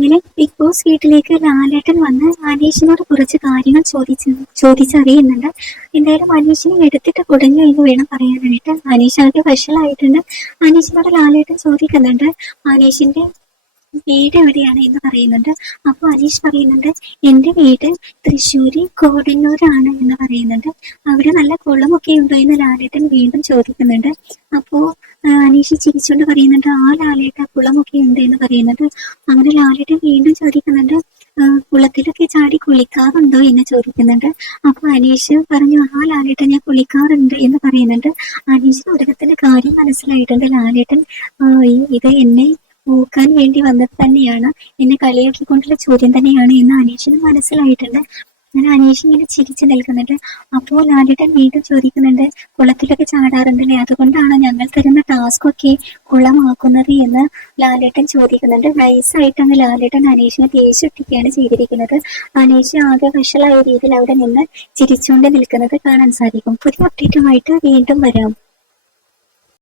അങ്ങനെ big boss വീട്ടിലേക്ക് ലാലേട്ടൻ വന്ന് അനീഷിനോട് കുറച്ച് കാര്യങ്ങൾ ചോദിച്ചു ചോദിച്ചറിയുന്നുണ്ട്. എന്തായാലും അനീഷിനെ എടുത്തിട്ട് കുടഞ്ഞു എന്ന് വേണം പറയാനായിട്ട്. അനീഷ് ആകെ വഷളായിട്ടുണ്ട്. അനീഷിനോട് ലാലേട്ടൻ ചോദിക്കുന്നുണ്ട് അനീഷിന്റെ വീട് എവിടെയാണ്? എന്ന് പറയുന്നുണ്ട്. അപ്പൊ അനീഷ് പറയുന്നുണ്ട് എന്റെ വീട് തൃശ്ശൂര് കോടന്നൂരാണ് എന്ന് പറയുന്നുണ്ട്. അവിടെ നല്ല കുളമൊക്കെ ഉണ്ടോ? എന്ന് ലാലേട്ടൻ വീണ്ടും ചോദിക്കുന്നുണ്ട്. അപ്പോ ആ, അനീഷ് ചിരിച്ചുകൊണ്ട് പറയുന്നുണ്ട് ആ ലാലേട്ട കുളമൊക്കെ ഉണ്ട് എന്ന് പറയുന്നത് അങ്ങനെ ലാലേട്ടൻ വീണ്ടും ചോദിക്കുന്നുണ്ട് കുളത്തിലൊക്കെ ചാടി കുളിക്കാറുണ്ടോ എന്ന് ചോദിക്കുന്നുണ്ട്. അപ്പൊ അനീഷ് പറഞ്ഞു ആ ലാലേട്ടൻ ഞാൻ കുളിക്കാറുണ്ട് എന്ന് പറയുന്നുണ്ട്. അനീഷിന് ഒരിടത്തിന്റെ കാര്യം മനസ്സിലായിട്ടുണ്ട്. ലാലേട്ടൻ ഇത് എന്നെ നോക്കാൻ വേണ്ടി വന്നത് തന്നെയാണ്. എന്നെ കളിയാക്കിക്കൊണ്ടുള്ള ചോദ്യം തന്നെയാണ് എന്ന് അനീഷിന് മനസ്സിലായിട്ടുണ്ട്. അങ്ങനെ അനീഷ് ഇങ്ങനെ ചിരിച്ചു നിൽക്കുന്നുണ്ട്. അപ്പോൾ ലാലേട്ടൻ വീണ്ടും ചോദിക്കുന്നുണ്ട് കുളത്തിലൊക്കെ ചാടാറുണ്ടല്ലേ? അതുകൊണ്ടാണ് ഞങ്ങൾ തരുന്ന ടാസ്ക് ഒക്കെ കുളമാക്കുന്നത് എന്ന് ലാലേട്ടൻ ചോദിക്കുന്നുണ്ട്. നൈസായിട്ടാണ് ലാലേട്ടൻ അനീഷിനെ തേച്ചൊട്ടിക്കുകയാണ് ചെയ്തിരിക്കുന്നത്. അനീഷ് ആകെ വഷളായ രീതിയിൽ അവിടെ നിന്ന് ചിരിച്ചുകൊണ്ട് നിൽക്കുന്നത് കാണാൻ സാധിക്കും. പുതിയ അപ്ഡേറ്റുമായിട്ട് വീണ്ടും വരാം.